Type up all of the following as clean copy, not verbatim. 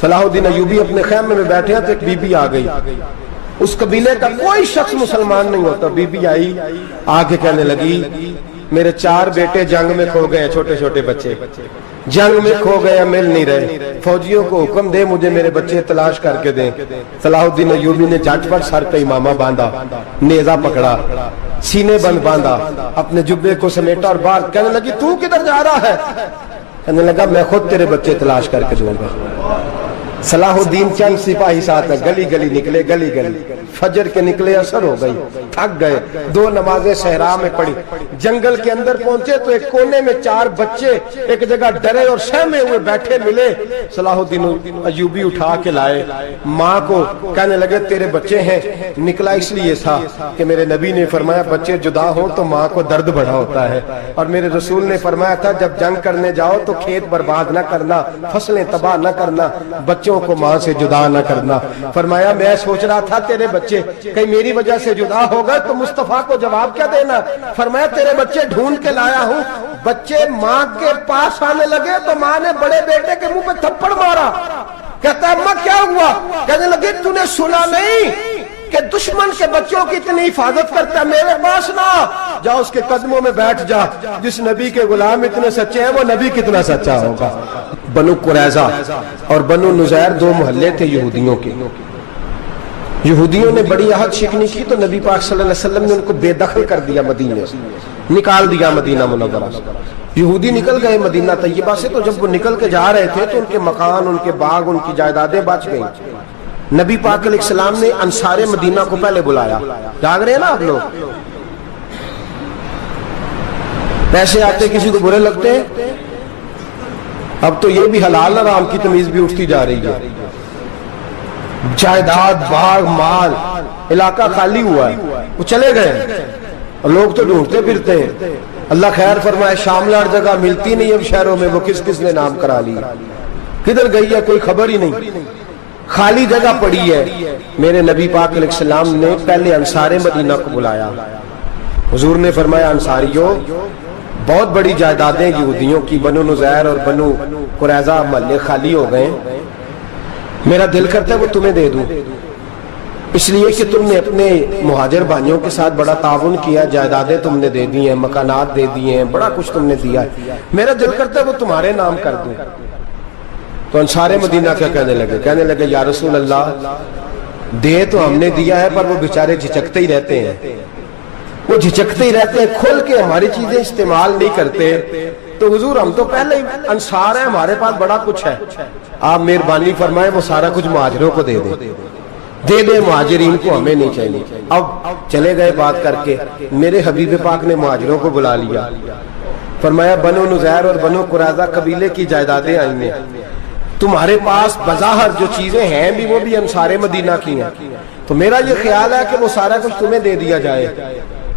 صلاح الدین ایوبی اپنے خیمے میں بیٹھے ہیں تو ایک بی بی آ گئی، اس قبیلے کا کوئی شخص مسلمان نہیں ہوتا، بی بی آئی آگے کہنے لگی میرے 4 بیٹے جنگ میں کھو گئے، چھوٹے چھوٹے بچے جنگ میں کھو گئے، مل نہیں رہے، فوجیوں کو حکم دے مجھے میرے بچے تلاش کر کے دیں۔ صلاح الدین ایوبی نے جھٹ پٹ سر پہ امامہ باندھا، نیزہ پکڑا، سینے بند باندھا، اپنے جبے کو سمیٹا اور باہر کہنے لگی تو کدھر جا رہا ہے؟ کہنے لگا میں خود تیرے بچے تلاش کر کے دوں گا۔ صلاح الدین چند سپاہی ساتھ میں گلی گلی نکلے، گلی گلی فجر کے نکلے، اثر ہو گئی، تھک گئے، 2 نمازیں صحرا میں پڑھی، جنگل کے اندر پہنچے تو ایک کونے میں 4 بچے ایک جگہ ڈرے اور سہمے ہوئے بیٹھے ملے۔ صلاح الدین ایوبی اٹھا کے لائے، ماں کو کہنے لگے تیرے بچے ہیں، نکلا اس لیے تھا کہ میرے نبی نے فرمایا بچے جدا ہوں تو ماں کو درد بڑا ہوتا ہے، اور میرے رسول نے فرمایا تھا جب جنگ کرنے جاؤ تو کھیت برباد نہ کرنا، فصلیں تباہ نہ کرنا، بچوں کو ماں سے جدا نہ کرنا۔ فرمایا میں سوچ رہا تھا تیرے بچے کہیں میری وجہ سے جدا ہو گئے تو مصطفیٰ کو جواب کیا دینا؟ فرمایا تیرے بچے ڈھونڈ کے لایا ہوں۔ بچے ماں کے پاس آنے لگے تو ماں نے بڑے بیٹے کے منہ پہ تھپڑ مارا، کہتا ہے ماں کیا ہوا؟ کہنے لگے تو نے سنا نہیں کہ دشمن کے بچوں کی اتنی حفاظت کرتا ہے، میرے پاس نہ جا، اس کے قدموں میں بیٹھ جا، جس نبی کے غلام اتنے سچے ہیں وہ نبی کتنا سچا ہوگا۔ بنو قریظہ اور بنو نذیر 2 محلے تھے یہودیوں کے، یہودیوں نے بڑی عہد شکنی کی تو نبی پاک صلی اللہ علیہ وسلم نے ان کو بے دخل کر دیا، مدینے سے نکال دیا، مدینہ منورہ سے۔ یہودی نکل گئے مدینہ طیبہ سے، تو جب وہ نکل کے جا رہے تھے تو ان کے مکان، ان کے باغ، ان کی جائیدادیں بچ گئیں۔ نبی پاک علیہ السلام نے انصار مدینہ کو پہلے بلایا، جاگ رہے ہیں نا آپ لوگ؟ پیسے آتے کسی کو برے لگتے ہیں، اب تو یہ بھی حلال حرام کی تمیز بھی اٹھتی جا رہی ہے، جائیداد، باغ، مال، علاقہ خالی ہوا ہے، وہ چلے گئے، اور لوگ تو ڈھونڈتے پھرتے ہیں۔ اللہ خیر فرمائے، شاملار جگہ ملتی نہیں اب شہروں میں، وہ کس کس نے نام کرا لی، کدھر گئی ہے کوئی خبر ہی نہیں، خالی جگہ پڑی ہے۔ میرے نبی پاک علیہ السلام نے پہلے انصار مدینہ کو بلایا، حضور نے فرمایا انصاریوں بہت بڑی جائیدادیں یہودیوں کی، بنو نذیر اور بنو قریظہ محلے خالی ہو گئے، میرا دل کرتا ہے وہ تمہیں دے دوں، اس لیے کہ تم نے اپنے مہاجر بھائیوں کے ساتھ بڑا تعاون کیا، جائیدادیں تم نے دے دی ہیں، مکانات دے دیے ہیں، بڑا کچھ تم نے دیا ہے، میرا دل کرتا ہے وہ تمہارے نام کر دوں۔ تو انصار مدینہ کیا کہنے لگے یا رسول اللہ دے تو ہم نے دیا ہے پر وہ بیچارے جھچکتے ہی رہتے ہیں، وہ جھچکتے ہی رہتے ہیں، کھول کے ہماری چیزیں استعمال نہیں کرتے، تو حضور ہم تو پہلے ہی انصار ہیں، ہمارے پاس بڑا کچھ ہے، آپ مہربانی فرمائیں وہ سارا کچھ مہاجروں کو دے دے مہاجرین کو، ہمیں نہیں چاہیے۔ اب چلے گئے بات کر کے، میرے حبیب پاک نے مہاجروں کو بلا لیا، فرمایا بنو نذیر اور بنو قریظہ قبیلے کی جائیدادیں آئی ہیں، تمہارے پاس بظاہر جو چیزیں ہیں بھی وہ بھی انصار مدینہ کی ہیں، تو میرا یہ خیال ہے کہ وہ سارا کچھ تمہیں دے دیا جائے۔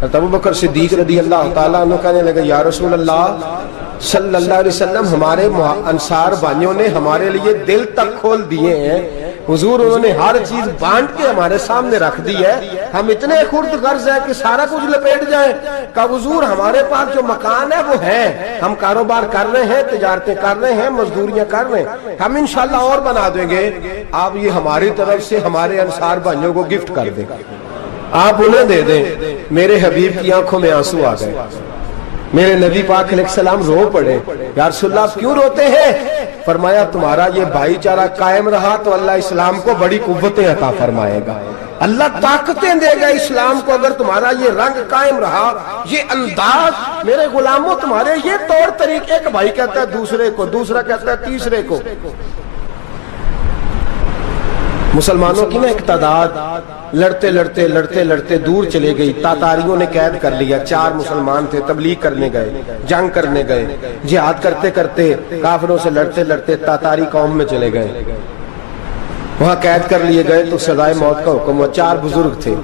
حضرت ابوبکر صدیق رضی اللہ تعالیٰ عنہ کہنے لگے یا رسول اللہ صلی اللہ علیہ وسلم ہمارے انصار بھائیوں نے ہمارے لیے دل تک کھول دیے ہیں، حضور انہوں نے ہر چیز بانٹ کے ہمارے سامنے رکھ دی ہے، ہم اتنے خرد غرض ہیں کہ سارا کچھ لپیٹ جائیں۔ کہا حضور ہمارے پاس جو مکان ہے وہ ہے، ہم کاروبار کر رہے ہیں، تجارتیں کر رہے ہیں، مزدوریاں کر رہے ہیں، ہم انشاءاللہ اور بنا دیں گے، آپ یہ ہماری طرف سے ہمارے انصار بھائیوں کو گفٹ کر دیں، آپ انہیں دے دیں۔ میرے حبیب کی آنکھوں میں آنسو آ گئے، میرے نبی پاک علیہ السلام رو پڑے، یا رسول اللہ آپ کیوں روتے ہیں؟ فرمایا تمہارا یہ بھائی چارہ قائم رہا تو اللہ اسلام کو بڑی قوتیں عطا فرمائے گا، اللہ طاقتیں دے گا اسلام کو، اگر تمہارا یہ رنگ قائم رہا، یہ انداز، میرے غلاموں تمہارے یہ طور طریقے، ایک بھائی کہتا ہے دوسرے کو، دوسرا کہتا ہے تیسرے کو۔ مسلمانوں کی نا ایک تعداد لڑتے لڑتے لڑتے لڑتے دور چلے گئی، تاتاریوں نے قید کر لیا، 4 مسلمان تھے، تبلیغ کرنے گئے، جنگ کرنے گئے، جہاد کرتے کرتے کافروں سے لڑتے لڑتے تاتاری قوم میں چلے گئے، وہاں قید کر لیے گئے تو سزائے موت کا حکم ہوا، 4 بزرگ تھے،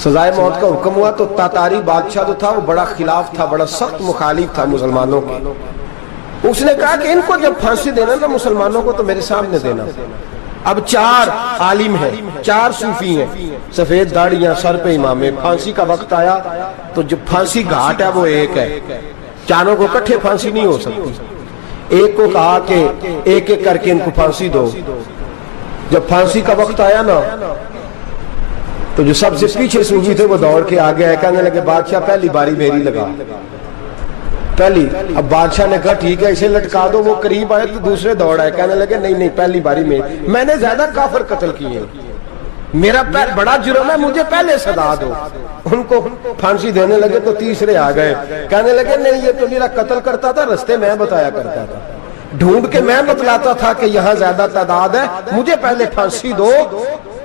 سزائے موت کا حکم ہوا تو تاتاری بادشاہ جو تھا وہ بڑا خلاف تھا، بڑا سخت مخالف تھا مسلمانوں کے، اس نے کہا کہ ان کو جب پھانسی دینا نا مسلمانوں کو تو میرے سامنے دینا۔ اب 4 عالم ہیں، 4 صوفی ہیں، سفید داڑیاں، سر پہ امامے، پھانسی کا وقت آیا تو جو پھانسی گھاٹ ہے وہ ایک ہے، چاروں کو کٹھے پھانسی نہیں ہو سکتی، ایک کو کہا کہ ایک ایک کر کے ان کو پھانسی دو. جب پھانسی کا وقت آیا نا تو جو سب سے پیچھے صوفی تھے وہ دوڑ کے آگے آئے, کہنے لگے بادشاہ پہلی باری میری لگا پہلی. اب بادشاہ نے کہا ٹھیک ہے اسے لٹکا دو. وہ قریب آئے تو دوسرے دوڑ آئے, کہنے لگے نہیں نہیں پہلی باری میں نے زیادہ کافر قتل کیے, میرا بڑا جرم ہے, مجھے پہلے سزا دو. ان کو پھانسی دینے لگے تو تیسرے آ گئے, کہنے لگے نہیں یہ تو میرا قتل کرتا تھا, رستے میں بتایا کرتا تھا, ڈھونڈ کے میں بتلاتا تھا کہ یہاں زیادہ تعداد ہے, مجھے پہلے پھانسی دو.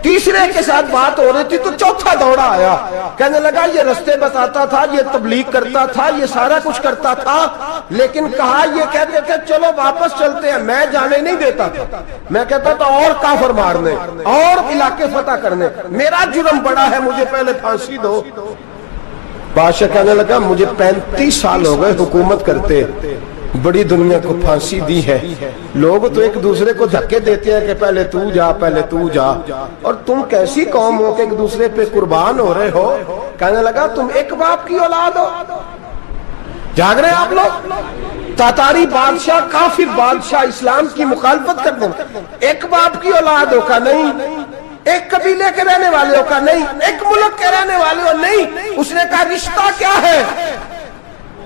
تیسرے کے ساتھ بات ہو رہی تھی تو چوتھا دوڑا آیا, کہنے لگا یہ رستے بتاتا تھا, یہ تبلیغ کرتا تھا, یہ سارا کچھ کرتا تھا, لیکن کہا یہ کہتے تھے چلو واپس چلتے ہیں, میں جانے نہیں دیتا تھا, میں کہتا تھا اور کافر مارنے اور علاقے فتح کرنے, میرا جرم بڑا ہے, مجھے پہلے پھانسی دو. بادشاہ کہنے لگا مجھے 35 سال ہو گئے حکومت کرتے, بڑی دنیا کو پھانسی دی ہے, لوگ تو ایک دوسرے کو دھکے دیتے ہیں کہ پہلے تو جا پہلے تو جا, اور تم کیسی قوم ہو کہ ایک دوسرے پہ قربان ہو رہے ہو. کہنے لگا تم ایک باپ کی اولاد ہو, جاگ رہے ہیں آپ لوگ. تاتاری بادشاہ کافر بادشاہ اسلام کی مخالفت کرتے ہیں, ایک باپ کی اولاد ہو کا نہیں, ایک قبیلے کے رہنے والے ہو کا نہیں, ایک ملک کے رہنے والے ہو نہیں. اس نے کہا رشتہ کیا ہے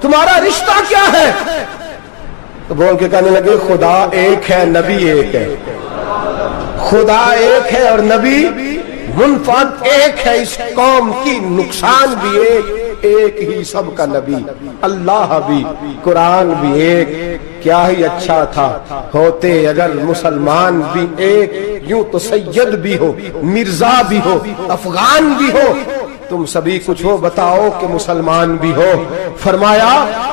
تمہارا, رشتہ کیا ہے؟ تو بول کے کہنے لگے خدا ایک ہے نبی ایک ہے, خدا ایک ہے اور نبی منفرد ایک ہے, اس قوم کی نقصان بھی ایک ہی سب کا نبی, اللہ بھی قرآن بھی ایک. کیا ہی اچھا تھا ہوتے اگر مسلمان بھی ایک, یوں تو سید بھی ہو مرزا بھی ہو افغان بھی ہو, تم سبھی کچھ ہو بتاؤ کہ مسلمان بھی ہو. فرمایا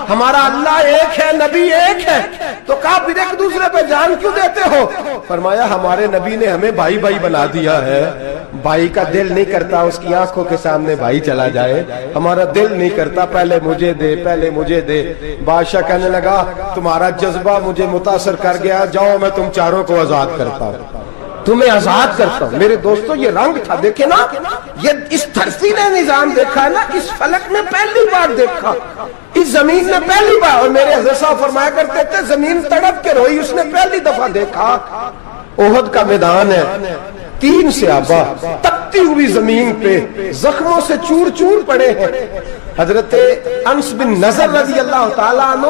ہمارا اللہ ایک ہے نبی ایک ہے, تو کہا پھر ایک دوسرے پہ جان کیوں دیتے ہو؟ فرمایا ہمارے نبی نے ہمیں بھائی بھائی بنا دیا ہے, بھائی کا دل نہیں کرتا اس کی آنکھوں کے سامنے بھائی چلا جائے, ہمارا دل نہیں کرتا پہلے مجھے دے پہلے مجھے دے. بادشاہ کہنے لگا تمہارا جذبہ مجھے متاثر کر گیا, جاؤ میں تم چاروں کو آزاد کرتا ہوں, تمہیں آزاد کرتا ہوں. میرے دوستو یہ رنگ تھا, دیکھیں نا, یہ اس دھرتی نے نظام دیکھا ہے نا, اس فلک میں پہلی بار دیکھا, اس زمین نے پہلی بار, اور میرے حضرت صاحب فرمایا کرتے تھے زمین تڑپ کے روئی, اس نے پہلی دفعہ دیکھا. احد کا میدان ہے, 3 صحابہ تپتی ہوئی زمین پہ زخموں سے چور چور پڑے ہیں. حضرت انس بن نضر رضی اللہ تعالیٰ عنہ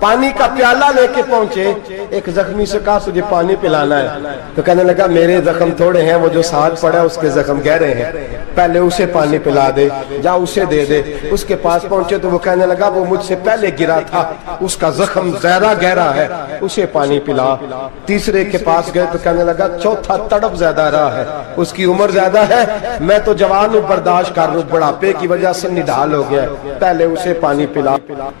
پانی کا پیالہ لے کے پہنچے, ایک زخمی سے کہا تجھے پانی پلانا ہے, تو کہنے لگا میرے زخم تھوڑے ہیں, وہ جو ساتھ پڑا اس کے زخم گہرے ہیں, پہلے اسے پانی پلا دے, جا اسے دے دے. اس کے پاس پہنچے تو وہ کہنے لگا وہ مجھ سے پہلے گرا تھا, اس کا زخم زیادہ گہرا ہے, اسے پانی پلا. تیسرے کے پاس گئے تو کہنے لگا چوتھا تڑپ زیادہ رہا ہے, اس کی عمر زیادہ ہے, میں تو جوان ہوں برداشت کر لوں, بڑھاپے کی وجہ سے نڈھال ہو گیا, پہلے اسے پانی پلا.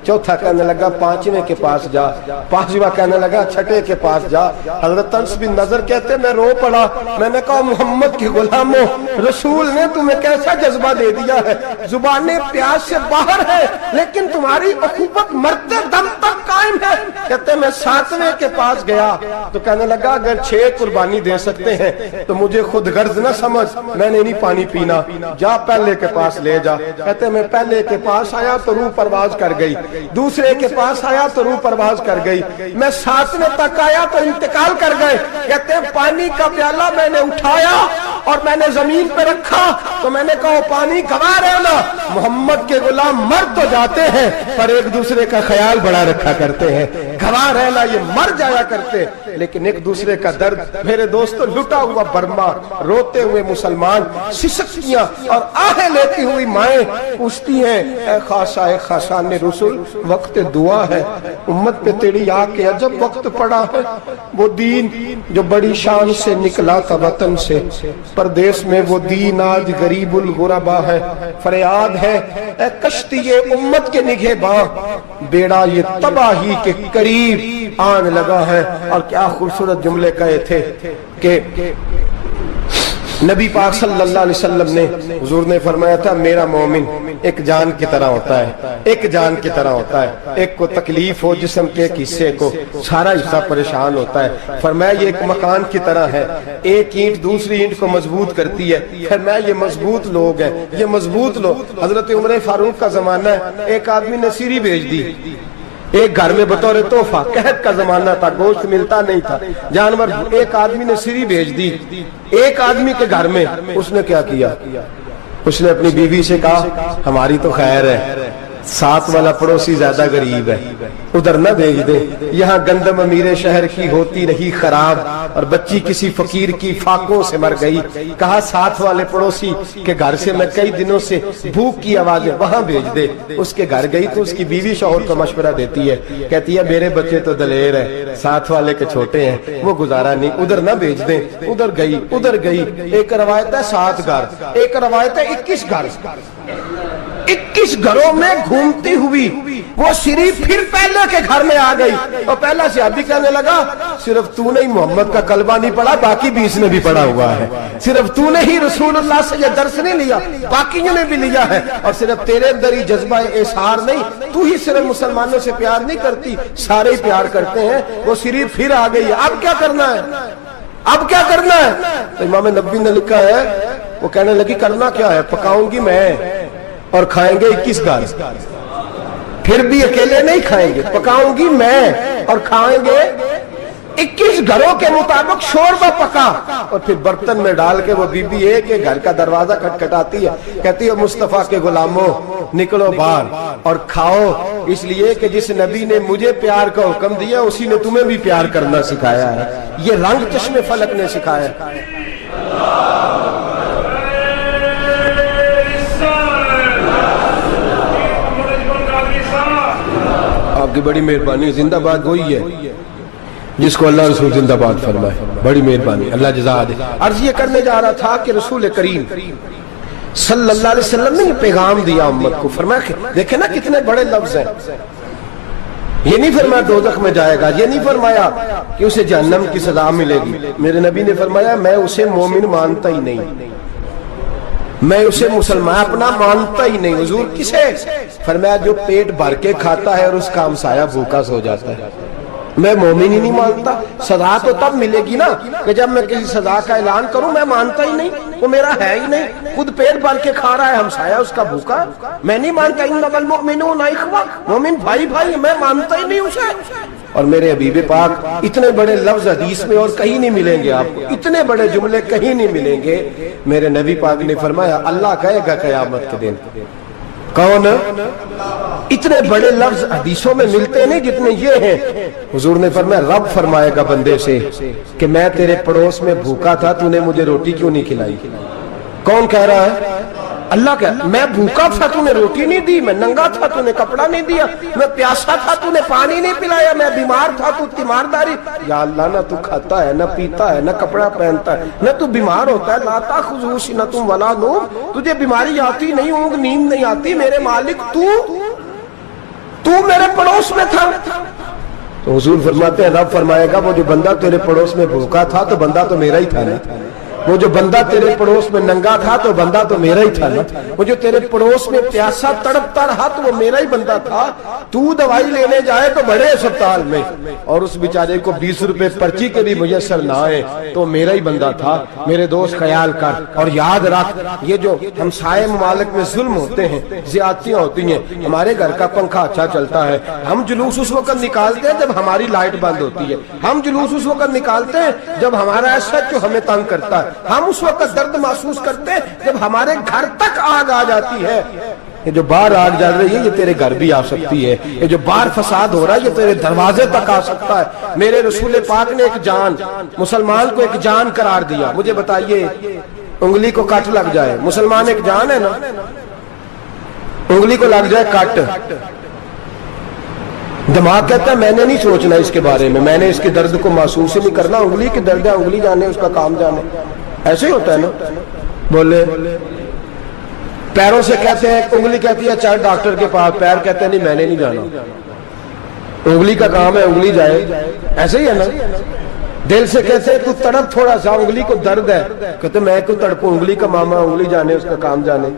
چوتھا کہنے لگا 5ویں کے پاس جا, 5واں کہنے لگا 6ٹھے کے پاس جا. حضرت انس بن نضر کہتے میں رو پڑا, میں نے کہا محمد کے غلاموں, رسول نے تمہیں کیسا جذبہ دے دیا ہے, زبانیں پیاس سے باہر ہے لیکن تمہاری اخوت مرتے دم تک قائم ہے. کہتے میں 7ویں کے پاس گیا تو کہنے لگا اگر 6 قربانی دے سکتے ہیں تو مجھے خود غرض نہ سمجھ, میں نے نہیں پانی پینا, جا پہلے کے پاس لے جا. کہتے میں پہلے کے پاس آیا تو روح پرواز کر گئی, دوسرے کے پاس آیا تو روح پرواز کر گئی, میں 7ویں تک آیا تو انتقال کر گئے. کہتے ہیں پانی کا پیالہ میں نے اٹھایا اور میں نے زمین پہ رکھا تو میں نے کہا پانی گوا رہنا, محمد کے غلام مر تو جاتے ہیں پر ایک دوسرے کا خیال بڑا رکھا کرتے ہیں, گوا رہنا یہ مر جایا کرتے لیکن ایک دوسرے کا درد. میرے دوستو لٹا ہوا برما, روتے ہوئے مسلمان, سسکیاں اور آہیں لیتی ہوئی مائیں پوچھتی ہیں اے خاصا اے خاصان رسول وقت دعا ہے, امت پہ تیری آ کے عجب وقت پڑا ہے. وہ دین جو بڑی شان سے نکلا تھا وطن سے, پردیس میں وہ دین آج غریب الغربا ہے. فریاد ہے اے کشتی امت کے نگہباں, بیڑا یہ تباہی کے قریب آن لگا ہے. اور کیا خوبصورت جملے کہے تھے کہ نبی پاک صلی اللہ علیہ وسلم نے, حضور نے فرمایا تھا میرا مومن ایک جان کی طرح ہوتا ہے, ایک جان کی طرح ہوتا ہے, ایک کو تکلیف ہو جسم کے ایک حصے کو, سارا حصہ پریشان ہوتا ہے. فرمایا یہ ایک مکان کی طرح ہے, ایک اینٹ دوسری اینٹ کو مضبوط کرتی ہے. فرمایا یہ مضبوط لوگ ہیں, یہ مضبوط لوگ. حضرت عمر فاروق کا زمانہ ہے, ایک آدمی نے سیری بھیج دی, ایک گھر میں بطور تحفہ، قحط کا زمانہ تھا، گوشت ملتا نہیں تھا، جانور، ایک آدمی نے سری بھیج دی ایک آدمی کے گھر میں۔ اس نے کیا کیا؟ اس نے اپنی بیوی سے کہا ہماری تو خیر ہے، ساتھ والا پڑوسی زیادہ غریب ہے، ادھر نہ بھیج دے، یہاں گندم امیر شہر کی ہوتی رہی خراب اور بچی کسی فقیر کی فاقوں سے مر گئی، کہا ساتھ والے پڑوسی کے گھر سے میں کئی دنوں سے بھوک کی آوازیں، وہاں بھیج دے۔ اس کے گھر گئی تو اس کی بیوی شوہر کو مشورہ دیتی ہے، کہتی ہے میرے بچے تو دلیر ہیں، ساتھ والے کے چھوٹے ہیں، وہ گزارا نہیں، ادھر نہ بھیج دیں۔ ادھر گئی، ایک روایت ہے 7 گھر، ایک روایت ہے 21 گھر، 21 گھروں میں گھومتی ہوئی وہ سری پھر پہلے کے گھر میں آ گئی، اور پہلا صحابی کہنے لگا صرف تو نے ہی محمد کا کلمہ نہیں پڑھا، باقی 20 نے بھی پڑھا ہوا ہے، صرف تو نے ہی رسول اللہ سے یہ درس نہیں لیا، باقیوں نے بھی لیا ہے، اور صرف تیرے اندر ہی جذبہ اظہار نہیں، تو ہی صرف مسلمانوں سے پیار نہیں کرتی، سارے ہی پیار کرتے ہیں۔ وہ سری پھر آ گئی، اب کیا کرنا ہے؟ اب کیا کرنا ہے؟ تو امام نبوی نے لکھا ہے، وہ کہنے لگی کرنا کیا ہے، پکاؤں گی میں اور کھائیں گے 21 گھر، پھر بھی اکیلے نہیں کھائیں گے، پکاؤں گی میں اور کھائیں گے 21 گھروں کے مطابق شوربہ پکا، اور پھر برتن میں ڈال کے وہ بی بی ایک ایک گھر کا دروازہ کھٹکھٹاتی ہے، کہتی ہے مصطفیٰ کے غلاموں نکلو باہر اور کھاؤ، اس لیے کہ جس نبی نے مجھے پیار کا حکم دیا اسی نے تمہیں بھی پیار کرنا سکھایا ہے، یہ رنگ چشم فلک نے سکھایا ہے۔ آپ کی بڑی مہربانی، زندہ باد وہی ہے جس کو اللہ رسول زندہ باد فرمائے، بڑی مہربانی، اللہ جزا دے۔ عرض یہ کرنے جا رہا تھا کہ رسول کریم صلی اللہ علیہ وسلم نے یہ پیغام دیا امت کو، فرمایا دیکھیں نا کتنے بڑے لفظ ہیں، یہ نہیں فرمایا دوزخ میں جائے گا، یہ نہیں فرمایا کہ اسے جہنم کی سزا ملے گی، میرے نبی نے فرمایا میں اسے مومن مانتا ہی نہیں، میں اسے مسلمان اپنا مانتا ہی نہیں۔ حضور کسے؟ فرمایا جو پیٹ بھر کے کھاتا ہے اور اس کا ہمسایہ بھوکا سو جاتا ہے، میں مومن ہی نہیں مانتا۔ سزا تو تب ملے گی نا کہ جب میں کسی سزا کا اعلان کروں، میں مانتا ہی نہیں، وہ میرا ہے ہی نہیں، خود پیٹ بھر کے کھا رہا ہے، ہمسایہ اس کا بھوکا، میں نہیں مانتا۔ انما المؤمنون اخوہ، مومن بھائی بھائی، میں مانتا ہی نہیں اسے۔ اور میرے حبیب پاک اتنے بڑے لفظ حدیث میں اور کہیں نہیں ملیں گے آپ کو، اتنے بڑے جملے کہیں نہیں ملیں گے۔ میرے نبی پاک نے فرمایا اللہ کہے گا قیامت کے دن، کون؟ اتنے بڑے لفظ حدیثوں میں ملتے نہیں جتنے یہ ہیں۔ حضور نے فرمایا رب فرمائے گا بندے سے کہ میں تیرے پڑوس میں بھوکا تھا، تو نے مجھے روٹی کیوں نہیں کھلائی؟ کون کہہ رہا ہے؟ اللہ کہہ، میں بھوکا تھا تو نے روٹی نہیں دی، میں ننگا تھا تو نے کپڑا نہیں دیا، میں پیاسا تھا تو نے پانی نہیں پلایا، میں بیمار تھا تو تیمارداری۔ یا اللہ نہ تو کھاتا ہے، نہ پیتا ہے، نہ کپڑا پہنتا ہے، نہ تو بیمار ہوتا ہے، لا تأخذہ سنۃ ولا نوم، تجھے بیماری آتی نہیں، اونگ نیند نہیں آتی، میرے مالک تو میرے پڑوس میں تھا۔ تو حضور فرماتے ہیں رب فرمائے گا وہ جو بندہ تیرے پڑوس میں بھوکا تھا تو بندہ تو میرا ہی تھا نا، وہ جو بندہ تیرے پڑوس میں ننگا تھا تو بندہ تو میرا ہی تھا نا، وہ جو تیرے پڑوس میں پیاسا تڑپتا رہا تو وہ میرا ہی بندہ تھا، تو دوائی لینے جائے تو بڑے اسپتال میں اور اس بیچارے کو 20 روپے پرچی کے بھی میسر نہ آئے تو میرا ہی بندہ تھا۔ میرے دوست خیال کر اور یاد رکھ، یہ جو ہمسائے ممالک میں ظلم ہوتے ہیں، زیادتیاں ہوتی ہیں، ہمارے گھر کا پنکھا اچھا چلتا ہے، ہم جلوس اس وقت نکالتے ہیں جب ہماری لائٹ بند ہوتی ہے، ہم جلوس اس وقت نکالتے ہیں جب ہمارا ایسا ہمیں تنگ کرتا ہے، ہم اس وقت درد محسوس کرتے ہیں جب ہمارے گھر تک آگ آ جاتی ہے۔ یہ جو باہر آگ جل رہی ہے یہ تیرے گھر بھی آ سکتی ہے، یہ جو باہر فساد ہو رہا ہے یہ تیرے دروازے تک آ سکتا ہے۔ میرے رسول پاک نے ایک جان، مسلمان کو ایک جان قرار دیا۔ مجھے بتائیے انگلی کو کٹ لگ جائے، مسلمان ایک جان ہے نا، انگلی کو لگ جائے کٹ، دماغ کہتا ہے میں نے نہیں سوچنا اس کے بارے میں نے اس کے درد کو محسوس ہی نہیں کرنا، انگلی کی درد ہے، انگلی جانے اس کا کام جانے، ایسے ہی ہوتا ہے نا۔ بولے پیروں سے کہتے ہیں، انگلی کہتی ہے چل ڈاکٹر کے پاس، پیر کہتے ہیں نہیں میں نے نہیں جانا، انگلی کا کام ہے انگلی جائے، ایسے ہی ہے نا۔ دل سے کہتے ہیں تو تڑپ تھوڑا سا، انگلی کو درد ہے، کہتے میں کو تڑپوں، انگلی کا ماما، انگلی جانے اس کا کام جانے۔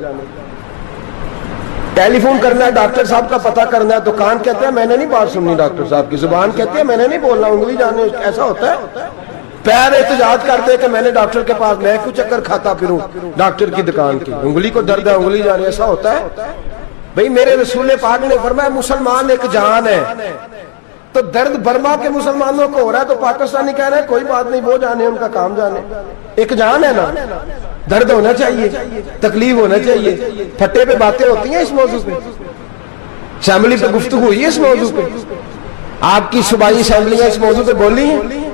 ٹیلی فون کرنا ہے ڈاکٹر صاحب کا پتہ کرنا ہے تو کان کہتے ہیں میں نے نہیں بات سننی ڈاکٹر صاحب کی، زبان کہتے ہیں میں نے نہیں بولنا، انگلی جانے، ایسا ہوتا ہے۔ پیر احتجاج کرتے کہ میں نے ڈاکٹر کے پاس، میں کیوں چکر کھاتا پھروں ڈاکٹر کی دکان کی، انگلی کو درد ہے انگلی جانے، ایسا ہوتا ہے۔ بھئی میرے رسول پاک نے فرمایا مسلمان ایک جان ہے، تو درد برما کے مسلمانوں کو ہو رہا ہے تو پاکستانی کہہ رہے ہیں کوئی بات نہیں، وہ جانے ان کا کام جانے، ایک جان ہے نا، درد ہونا چاہیے، تکلیف ہونا چاہیے۔ پھٹے پہ باتیں ہوتی ہیں اس موضوع پہ، اسمبلی پہ گفتگو ہوئی ہے اس موضوع پہ، آپ کی صوبائی اسمبلیاں اس موضوع پہ بولی ہیں،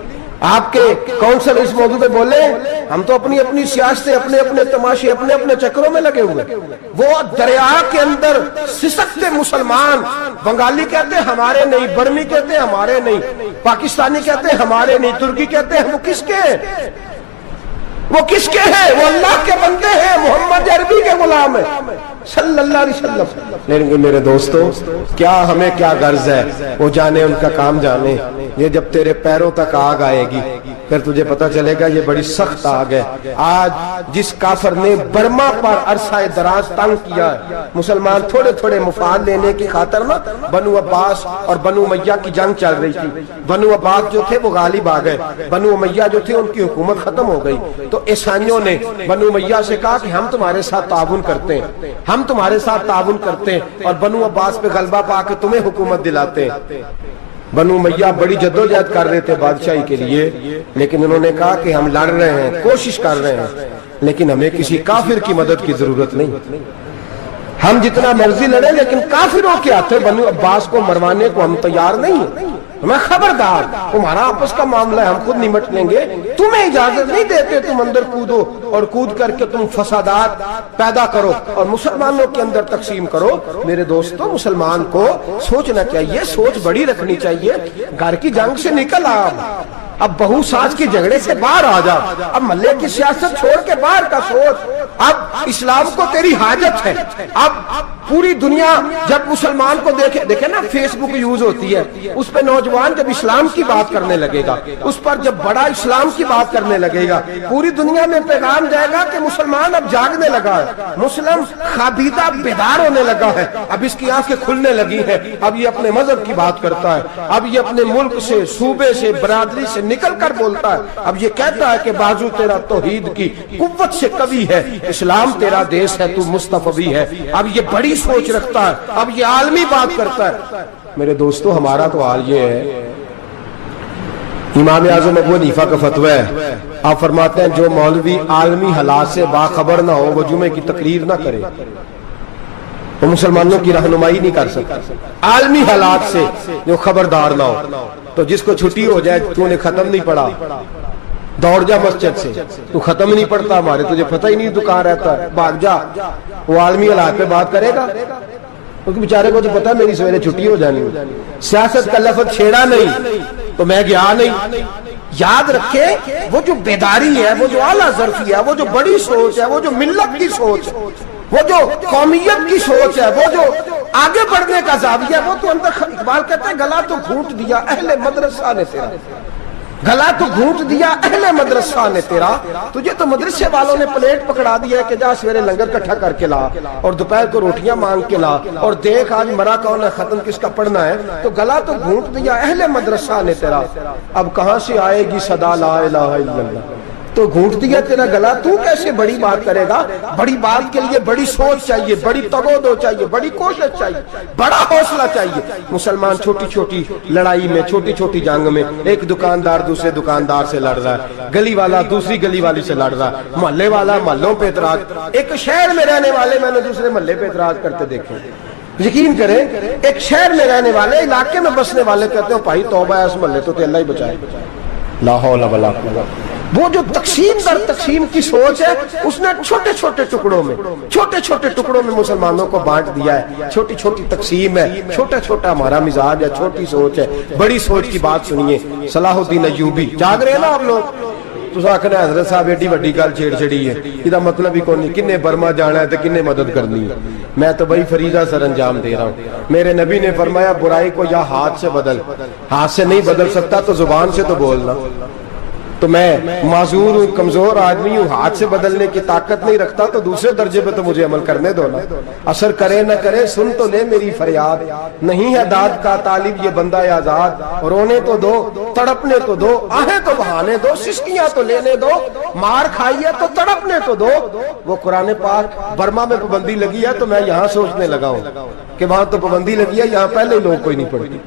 آپ کے کونسل اس موضوع پہ بولے ہیں؟ ہم تو اپنی اپنی سیاستیں، اپنے اپنے تماشے، اپنے اپنے چکروں میں لگے ہوئے۔ وہ دریا کے اندر سسکتے مسلمان، بنگالی کہتے ہیں ہمارے نہیں، برمی کہتے ہیں ہمارے نہیں، پاکستانی کہتے ہیں ہمارے نہیں، ترکی کہتے ہیں وہ کس کے ہیں؟ وہ کس کے ہیں؟ وہ اللہ کے بندے ہیں، محمد عربی کے غلام ہیں صلی اللہ علیہ وسلم۔ لیکن میرے دوستو، کیا ہمیں کیا غرض ہے؟ وہ جانے ان کا کام جانے۔ یہ جب تیرے پیروں تک آگ آئے گی پھر تجھے پتا چلے گا یہ بڑی سخت آگ ہے۔ آج جس کافر نے برما پر عرصہ دراز تنگ کیا ہے، مسلمان تھوڑے تھوڑے مفاد لینے کی خاطر نا، بنو عباس اور بنو امیہ کی جنگ چل رہی تھی، بنو عباس جو تھے وہ غالب آ گئے، بنو امیہ جو تھے ان کی حکومت ختم ہو گئی، تو عیسائیوں نے بنو امیہ سے کہا کہ ہم تمہارے ساتھ تعاون کرتے ہیں، ہم تمہارے ساتھ تعاون کرتے ہیں اور بنو عباس پہ غلبہ پا کے تمہیں حکومت دلاتے ہیں۔ بنو امیہ بڑی جدوجہد کر رہے تھے بادشاہی کے لیے، لیکن انہوں نے کہا کہ ہم لڑ رہے ہیں، کوشش کر رہے ہیں، لیکن ہمیں کسی کافر کی مدد کی ضرورت نہیں، ہم جتنا مرضی لڑیں لیکن کافروں کے ہاتھوں بنو عباس کو مروانے کو ہم تیار نہیں ہیں۔ میں خبردار، تمہارا آپس کا معاملہ ہے، ہم خود نمٹ لیں گے، تمہیں اجازت نہیں دیتے تم اندر کودو اور کود کر کے تم فسادات پیدا کرو اور مسلمانوں کے اندر تقسیم کرو۔ میرے دوستو، مسلمان کو سوچنا چاہیے، سوچ بڑی رکھنی چاہیے۔ گھر کی جنگ سے نکل آ، اب بہو ساس کے جھگڑے سے باہر آ جا، اب ملے کی سیاست چھوڑ کے باہر کا سوچ۔ اب اسلام کو تیری حاجت ہے۔ اب پوری دنیا جب مسلمان کو دیکھے نا، فیس بک یوز ہوتی ہے، اس پہ نوجوان جب اسلام کی بات کرنے لگے گا، اس پر جب بڑا اسلام کی بات کرنے لگے گا، پوری دنیا میں پیغام جائے گا کہ مسلمان اب جاگنے لگا ہے، مسلم خوابیدہ بیدار ہونے لگا ہے، اب اس کی آنکھیں کھلنے لگی ہیں، اب یہ اپنے مذہب کی بات کرتا ہے، اب یہ اپنے ملک سے، صوبے سے، برادری سے نکل کر بولتا ہے، اب یہ کہتا ہے کہ بازو تیرا توحید کی قوت سے قوی ہے، اسلام تیرا دیس ہے، تو مصطفی ہے، اب یہ بڑی سوچ رکھتا ہے، اب یہ عالمی بات کرتا ہے۔ میرے دوستو، ہمارا تو حال یہ ہے، امام اعظم ابو حنیفہ کا فتویٰ ہے، آپ فرماتے ہیں جو مولوی عالمی حالات سے باخبر نہ ہو وہ جمعے کی تقریر نہ کرے، وہ مسلمانوں کی رہنمائی نہیں کر سکتا۔ عالمی حالات سے جو خبردار نہ ہو، تو جس کو چھٹی ہو جائے، تو نے ختم نہیں پڑھا، دوڑ جا مسجد سے، تو ختم نہیں پڑھتا، ہمارے تجھے پتہ ہی نہیں تو کہاں رہتا ہے، بھاگ جا۔ وہ عالمی حالات پہ بات کرے گا، کیونکہ بیچارے کو تو پتہ ہے میری سویرے چھٹی ہو جانی، سیاست کا لفظ چھیڑا نہیں تو میں گیا نہیں۔ یاد رکھے، وہ جو بیداری ہے، وہ جو اعلیٰ ظرفی ہے، وہ جو بڑی سوچ ہے، وہ جو ملت کی سوچ ہے، وہ جو قومیت کی سوچ ہے، وہ جو آگے بڑھنے کا زاویہ ہے، وہ تو اندر، اقبال کہتے ہیں گلا تو گھونٹ دیا اہل مدرسہ نے تیرا، گلا تو گھونٹ دیا اہل مدرسہ نے تیرا، تجھے تو مدرسے والوں نے پلیٹ پکڑا دیا ہے کہ جا سویرے لنگر کٹھا کر کے لا اور دوپہر کو روٹیاں مانگ کے لا اور دیکھ آج مرا کون ہے، ختم کس کا پڑھنا ہے، تو گلا تو گھونٹ دیا اہل مدرسہ نے تیرا، اب کہاں سے آئے گی صدا لا الہ الا اللہ، تو گھونٹ دیا تیرا گلا، تو کیسے بڑی بات کرے گا؟ بڑی بات کے لیے بڑی سوچ چاہیے، بڑی تگودو چاہیے، بڑی کوشش چاہیے، بڑا حوصلہ چاہیے۔ مسلمان چھوٹی چھوٹی لڑائی میں، چھوٹی چھوٹی جنگ میں، ایک دکاندار دوسرے دکاندار سے لڑ رہا ہے، گلی والا دوسری گلی والی سے لڑ رہا ہے، محلے والا محلوں پہ اعتراض، ایک شہر میں رہنے والے میں نے دوسرے محلے پہ اعتراض کرتے دیکھے۔ یقین کریں، ایک شہر میں رہنے والے، علاقے میں بسنے والے کہتے ہیں بھائی توبہ ہے، اس محلے تو اللہ ہی بچائے، لا حول ولا قوت۔ وہ جو تقسیم در تقسیم کی سوچ ہے، اس نے چھوٹے چھوٹے ٹکڑوں میں مسلمانوں کو بانٹ دیا ہے، چھوٹی چھوٹی تقسیم ہے، چھوٹا چھوٹا ہمارا مزاج ہے، چھوٹی سوچ ہے۔ بڑی سوچ کی بات سنیے، صلاح الدین ایوبی، جاگ رہے ہیں نا آپ لوگ؟ تو آخر حضرت صاحب ایڈی وڈی گل چھیڑ چھڑی ہے، یہ مطلب ہی کون نہیں، کنے برما جانا ہے تو کنے مدد کرنی ہے۔ میں تو بھائی فریضہ سر انجام دے رہا ہوں۔ میرے نبی نے فرمایا برائی کو یا ہاتھ سے بدل، ہاتھ سے نہیں بدل سکتا تو زبان سے تو بولنا، تو میں معذور ہوں، کمزور آدمی ہوں، ہاتھ سے بدلنے کی طاقت نہیں رکھتا، تو دوسرے درجے پہ تو مجھے عمل کرنے دو نا۔ اثر کرے نہ کرے سن تو لے میری فریاد، نہیں ہے داد کا طالب یہ بندہ آزاد، رونے تو دو، تڑپنے تو دو، آہیں تو بہانے دو، سسکیاں تو لینے دو، مار کھائیے تو تڑپنے تو دو۔ وہ قرآن پاک برما میں پابندی لگی ہے تو میں یہاں سوچنے لگا ہوں کہ وہاں تو پابندی لگی ہے، یہاں پہلے لوگ کوئی نہیں پڑھتی۔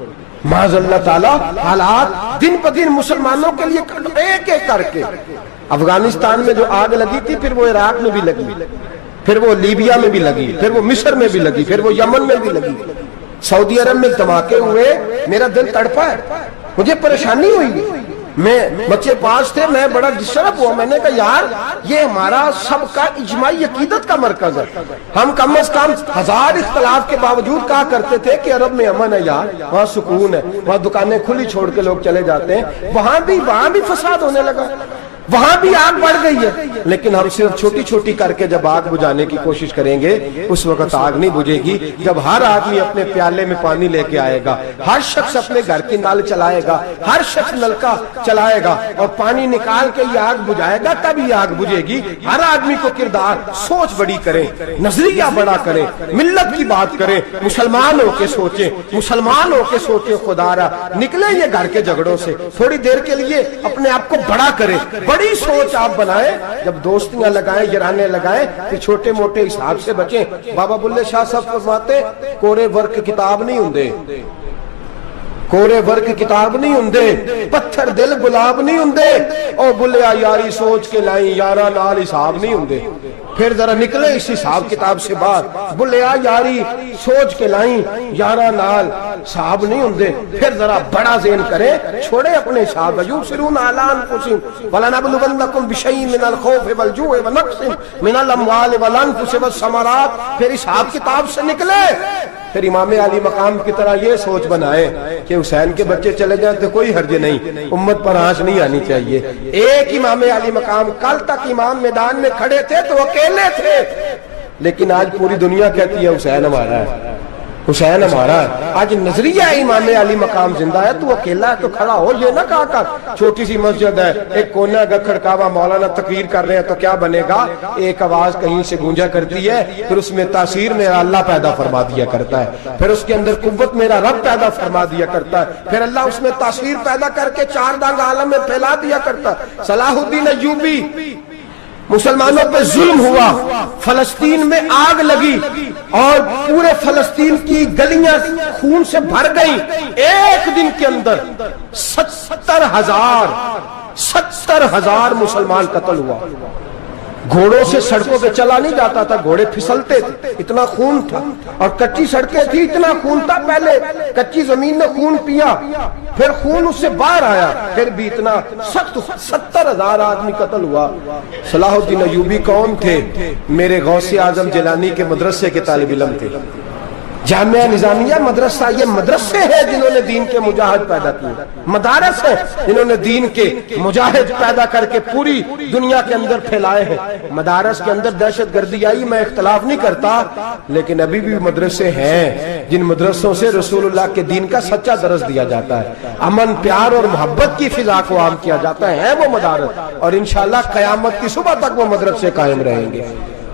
معاذ اللہ تعالیٰ حالات دن پہ دن مسلمانوں کے لیے ایک ایک کر کے، افغانستان میں جو آگ لگی تھی پھر وہ عراق میں بھی لگی، پھر وہ لیبیا میں بھی لگی، پھر وہ مصر میں بھی لگی، پھر وہ یمن میں بھی لگی، سعودی عرب میں دھماکے ہوئے، میرا دل تڑپا ہے، مجھے پریشانی ہوئی، میں بچے 5 تھے، میں بڑا ڈسٹرب ہوا، میں نے کہا یار یہ ہمارا سب کا اجماعی عقیدت کا مرکز ہے، ہم کم از کم 1000 اختلاف کے باوجود کہا کرتے تھے کہ عرب میں امن ہے یار، وہاں سکون ہے، وہاں دکانیں کھلی چھوڑ کے لوگ چلے جاتے ہیں، وہاں بھی فساد ہونے لگا، وہاں بھی آگ بڑھ گئی ہے، لیکن ہم صرف چھوٹی چھوٹی کر کے جب آگ بجھانے کی کوشش کریں گے اس وقت آگ نہیں بجھے گی، جب ہر آدمی اپنے پیالے میں پانی لے کے آئے گا، ہر شخص اپنے گھر کی نل چلائے گا، ہر شخص نلکا چلائے گا اور پانی نکال کے یہ آگ بجھائے گا، تب یہ آگ بجھے گی۔ ہر آدمی کو کردار سوچ بڑی کریں، نظریہ بڑا کریں، ملت کی بات کریں، مسلمان ہو کے سوچیں، مسلمان ہو کے سوچیں، خدا را نکلیں یہ گھر کے جھگڑوں سے، تھوڑی دیر کے لیے اپنے آپ کو بڑا کریں، بڑی سوچ آپ بنائیں، جب دوستیاں لگائیں، یرانے لگائیں، پھر چھوٹے موٹے حساب سے بچیں۔ بابا بلے شاہ صاحب فرماتے کورے ورک کتاب نہیں ہوندے، کورے ورک کتاب نہیں ہوندے، پتھر دل گلاب نہیں ہوندے، او بلیا یاری سوچ کے لائیں، یارا نال حساب نہیں ہوندے۔ پھر ذرا نکلے اس حساب کتاب سے باہر، بلیا یاری سوچ کے لائیں، یارا نال حساب نہیں ہوندے۔ پھر ذرا بڑا ذہن کریں، چھوڑے اپنے حساب، یبصرون علی انفسہم ولنبلونکم بشیء من الخوف والجوع ونقص من الاموال والانفس والثمرات۔ پھر حساب کتاب سے نکلے، پھر امام علی مقام کی طرح یہ سوچ بنائے کہ حسین کے بچے چلے جائیں تو کوئی حرج نہیں، امت پر آنچ نہیں آنی چاہیے۔ ایک امام علی مقام، کل تک امام میدان میں کھڑے تھے تو اکیلے تھے، لیکن آج پوری دنیا کہتی ہے حسین ہمارا ہے، حسین ہمارا ہے۔ آج نظریہ امام علی مقام زندہ ہے، تو اکیلا ہے تو کھڑا ہو، یہ نہ کہا کر چھوٹی سی مسجد ہے، ایک کونا کا کھڑکاوا، مولانا تقریر کر رہے ہیں تو کیا بنے گا، ایک آواز کہیں سے گونجا کرتی ہے، پھر اس میں تاثیر میرا اللہ پیدا فرما دیا کرتا ہے، پھر اس کے اندر قوت میرا رب پیدا فرما دیا کرتا ہے، پھر اللہ اس میں تاثیر پیدا کر کے 4 دانگ عالم میں پھیلا دیا کرتا ہے۔ صلاح الدین ایوبی، مسلمانوں پہ ظلم ہوا، فلسطین میں آگ لگی اور پورے فلسطین کی گلیاں خون سے بھر گئی، ایک دن کے اندر 70,000 مسلمان قتل ہوا۔ گھوڑوں سے سڑکوں پہ چلا نہیں جاتا تھا، گھوڑے پھسلتے تھے، اتنا خون تھا، اور کچی سڑکیں تھی، اتنا خون تھا، پہلے کچی زمین نے خون پیا، پھر خون اس سے باہر آیا، پھر بھی اتنا سخت 70,000 آدمی قتل ہوا۔ صلاح الدین ایوبی کون تھے؟ میرے غوث اعظم جیلانی کے مدرسے کے طالب علم تھے۔ جامعہ نظامیہ مدرسہ، یہ مدرسے ہیں جنہوں نے دین کے مجاہد پیدا کیے، مدارس ہیں جنہوں نے دین کے مجاہد پیدا کر کے پوری دنیا کے اندر پھیلائے ہیں۔ مدارس کے اندر دہشت گردی آئی، میں اختلاف نہیں کرتا، لیکن ابھی بھی مدرسے ہیں جن مدرسوں سے رسول اللہ کے دین کا سچا درس دیا جاتا ہے، امن، پیار اور محبت کی فضا کو عام کیا جاتا ہے وہ مدارس، اور انشاءاللہ قیامت کی صبح تک وہ مدرسے قائم رہیں گے۔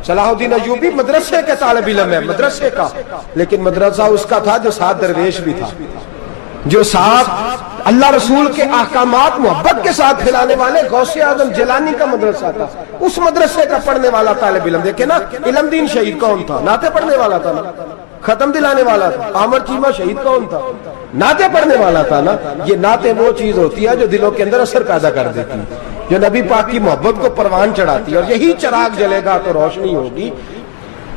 صلاح الدین ایوبی مدرسے کے طالب علم ہے، مدرسے کا، لیکن مدرسہ اس کا تھا جو ساتھ درویش بھی تھا، جو ساتھ اللہ رسول کے احکامات محبت کے ساتھ پھیلانے والے غوث اعظم جیلانی کا مدرسہ تھا، اس مدرسے کا پڑھنے والا طالب علم۔ دیکھیں نا، علم دین شہید کون تھا؟ نعتیں پڑھنے والا تھا نا، ختم دلانے والا تھا۔ احمد چیمہ شہید کون تھا؟ نعتیں پڑھنے والا تھا نا۔ یہ نعتیں وہ چیز ہوتی ہے جو دلوں کے اندر اثر پیدا کر دیتی ہے، جو نبی پاک کی محبت کو پروان چڑھاتی ہے، اور یہی چراغ جلے گا تو روشنی ہوگی۔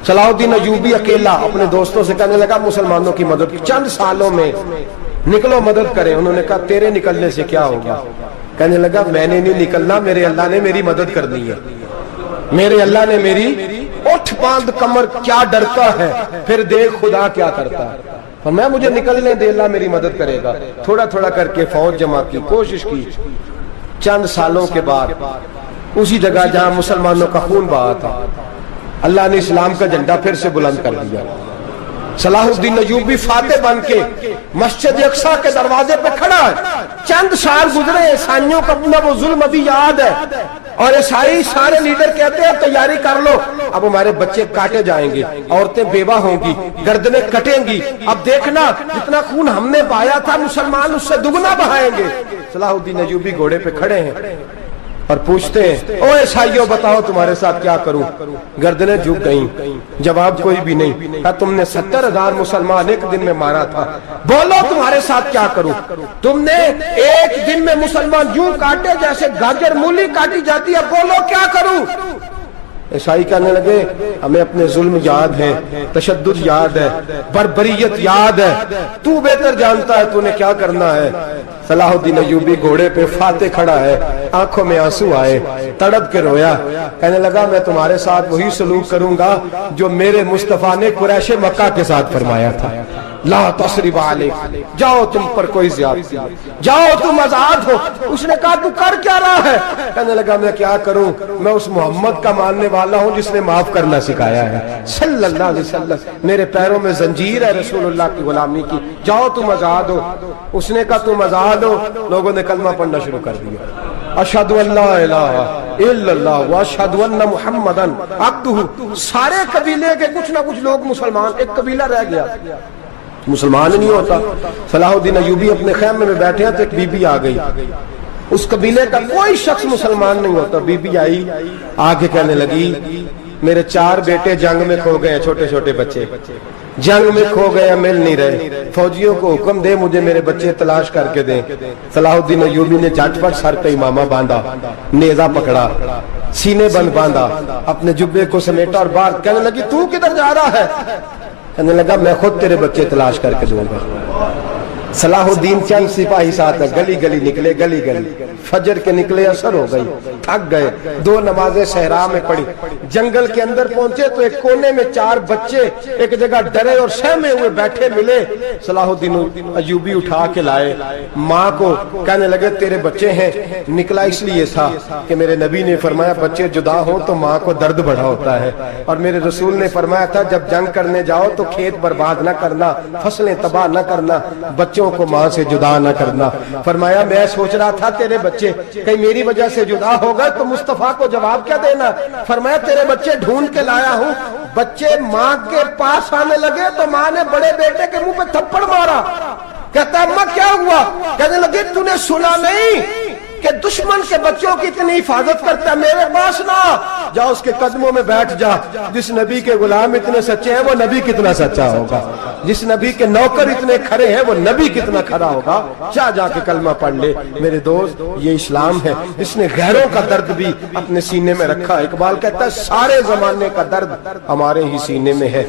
صلاح الدین ایوبی اکیلا اپنے دوستوں سے کہنے لگا مسلمانوں کی مدد، چند سالوں میں نکلو مدد کریں۔ انہوں نے کہا تیرے نکلنے سے کیا ہوگا؟ کہنے لگا میں نے نہیں نکلنا، میرے اللہ نے میری مدد کرنی ہے، میرے اللہ نے میری اٹھ باندھ کمر کیا ڈرتا ہے، پھر دیکھ خدا کیا کرتا ہے، اور میں مجھے نکلنے دے، اللہ میری مدد کرے گا۔ تھوڑا تھوڑا کر کے فوج جمع کی، کوشش کی، چند سالوں کے بعد اسی جگہ جہاں مسلمانوں کا خون بہا تھا، اللہ نے اسلام کا جھنڈا پھر سے بلند کر دیا۔ صلاح الدین ایوبی فاتح بن کے مسجد اقصی کے دروازے پہ کھڑا ہے. چند سال گزرے، عیسائیوں کا اپنا وہ ظلم ابھی یاد ہے، اور عیسائی سارے لیڈر کہتے ہیں تیاری کر لو، اب ہمارے بچے کاٹے جائیں گے، عورتیں بیوہ ہوں گی، گردنیں کٹیں گی، اب دیکھنا جتنا خون ہم نے بہایا تھا مسلمان اس سے دگنا بہائیں گے. صلاح الدین ایوبی گھوڑے پہ کھڑے ہیں اور پوچھتے ہیں او عیسائیوں بتاؤ تمہارے ساتھ کیا کروں. گردنیں جھک گئیں، جواب کوئی بھی نہیں. کہا تم نے 70,000 مسلمان ایک دن میں مارا تھا، بولو تمہارے ساتھ کیا کروں. تم نے ایک دن میں مسلمان یوں کاٹے جیسے گاجر مولی کاٹی جاتی ہے، بولو کیا کروں. عیسائی کہنے لگے ہمیں اپنے ظلم یاد ہے، تشدد یاد ہے، بربریت یاد ہے، تو بہتر جانتا ہے تو نے کیا کرنا ہے. صلاح الدین ایوبی گھوڑے پہ فاتح کھڑا ہے، آنکھوں میں آنسو آئے، تڑپ کے رویا، کہنے لگا میں تمہارے ساتھ وہی سلوک کروں گا جو میرے مصطفیٰ نے قریش مکہ کے ساتھ فرمایا تھا. لا تصریب علیک، جاؤ تم پر کوئی زیادتی، جاؤ تم آزاد ہو. اس نے کہا تو کر کیا رہا ہے؟ کہنے لگا میں کیا کروں، میں اس محمد کا ماننے والا ہوں جس نے معاف کرنا سکھایا ہے صلی اللہ علیہ وسلم. میرے پیروں میں زنجیر ہے رسول اللہ کی غلامی کی، جاؤ تم آزاد ہو. اس نے کہا تم آزاد ہو. لوگوں نے کلمہ پڑھنا شروع کر دیا، اشہد ان لا الہ الا اللہ واشہد ان محمدن عبدہ. سارے قبیلے کے کچھ نہ کچھ لوگ مسلمان، ایک قبیلہ رہ گیا مسلمان نہیں ہوتا. صلاح الدین ایوبی اپنے خیمے میں بیٹھے ہیں تو ایک بی بی آ گئی، اس قبیلے کا کوئی شخص مسلمان نہیں ہوتا. بی بی آئی، آگے کہنے لگی میرے 4 بیٹے جنگ میں کھو گئے ہیں، چھوٹے چھوٹے بچے جنگ میں کھو گئے ہیں، مل نہیں رہے، فوجیوں کو حکم دے مجھے میرے بچے تلاش کر کے دیں. صلاح الدین ایوبی نے جھٹ پٹ سر پہ امامہ باندھا، نیزہ پکڑا، سینے بند باندھا، اپنے جبے کو سمیٹا اور باہر. کہنے لگی تو کدھر جا رہا ہے؟ کہنے لگا میں خود تیرے بچے تلاش کر کے دوں گا. صلاح الدین چند سپاہی ساتھ گلی گلی نکلے، گلی گلی فجر کے نکلے، اثر ہو گئی، تھک گئے. 2 نمازیں صحرا میں پڑھی، جنگل کے اندر پہنچے تو ایک کونے میں 4 بچے ایک جگہ ڈرے اور سہمے ہوئے بیٹھے ملے. صلاح الدین ایوبی اٹھا کے لائے، ماں کو کہنے لگے تیرے بچے ہیں. نکلا اس لیے تھا کہ میرے نبی نے فرمایا بچے جدا ہوں تو ماں کو درد بڑا ہوتا ہے، اور میرے رسول نے فرمایا تھا جب جنگ کرنے جاؤ تو کھیت برباد نہ کرنا، فصلیں تباہ نہ کرنا، بچوں کو ماں سے جدا نہ کرنا. فرمایا میں سوچ رہا تھا تیرے بچے کہیں میری وجہ سے جدا ہو گئے تو مصطفیٰ کو جواب کیا دینا. فرمایا تیرے بچے ڈھونڈ کے لایا ہوں. بچے ماں کے پاس آنے لگے تو ماں نے بڑے بیٹے کے منہ پہ تھپڑ مارا. کہتا اماں کیا ہوا؟ کہنے لگے تو نے سنا نہیں کہ دشمن کے بچوں کی اتنی حفاظت کرتا ہے، میرے پاس نہ جا، اس کے قدموں میں بیٹھ جا. جس نبی کے غلام اتنے سچے ہیں وہ نبی کتنا سچا ہوگا، جس نبی کے نوکر اتنے کھڑے ہیں وہ نبی کتنا کھڑا ہوگا. جا کے کلمہ پڑھ لے. میرے دوست یہ اسلام ہے، اس نے غیروں کا درد بھی اپنے سینے میں رکھا. اقبال کہتا ہے سارے زمانے کا درد ہمارے ہی سینے میں ہے.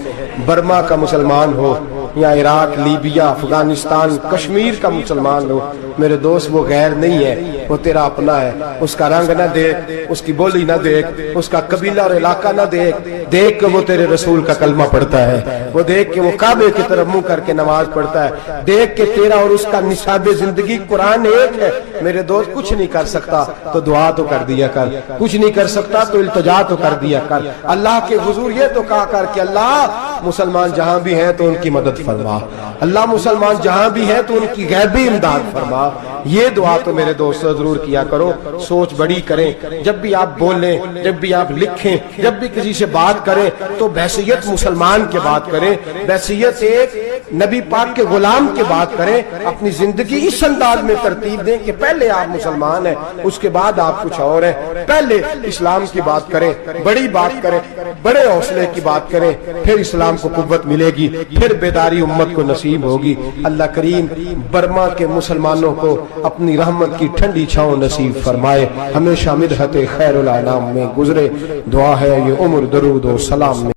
برما کا مسلمان ہو یا عراق، لیبیا، افغانستان، کشمیر کا مسلمان ہو، میرے دوست وہ غیر نہیں ہے، وہ تیرا اپنا ہے. اس کا رنگ نہ دیکھ، اس کی بولی نہ دیکھ، اس کا قبیلہ اور علاقہ نہ دیکھ. دیکھ کہ وہ تیرے رسول کا کلمہ پڑھتا ہے، وہ دیکھ کہ وہ کعبے کی طرف منہ کر کے نماز پڑھتا ہے. دیکھ کہ تیرا اور اس کا نصاب زندگی قرآن ایک ہے. میرے دوست کچھ نہیں کر سکتا تو دعا تو کر دیا کر، کچھ نہیں کر سکتا تو التجا تو کر دیا کر. اللہ کے حضور یہ تو کہا کر کہ اللہ مسلمان جہاں بھی ہیں تو ان کی مدد فرما، اللہ مسلمان جہاں بھی ہیں تو ان کی غیبی امداد فرما. یہ دعا تو میرے دوست ضرور کیا کرو. سوچ بڑی کریں، جب بھی آپ بولیں، جب بھی آپ لکھیں، جب بھی کسی سے بات کریں تو بحثیت مسلمان کے بات کریں، بحثیت ایک نبی پاک کے غلام کے بات کریں. اپنی زندگی اس انداز میں ترتیب دیں کہ پہلے آپ مسلمان ہیں، اس کے بعد آپ کچھ اور ہیں. پہلے اسلام کی بات کریں، بڑی بات کریں، بڑے حوصلے کی بات کریں، پھر اسلام کو قوت ملے گی، پھر بیداری امت کو نصیب ہوگی. اللہ کریم برما کے مسلمانوں کو اپنی رحمت کی ٹھنڈی چھاؤں نصیب فرمائے، ہمیشہ مدحت خیر الانام میں گزرے. دعا ہے یہ عمر درود و سلام میں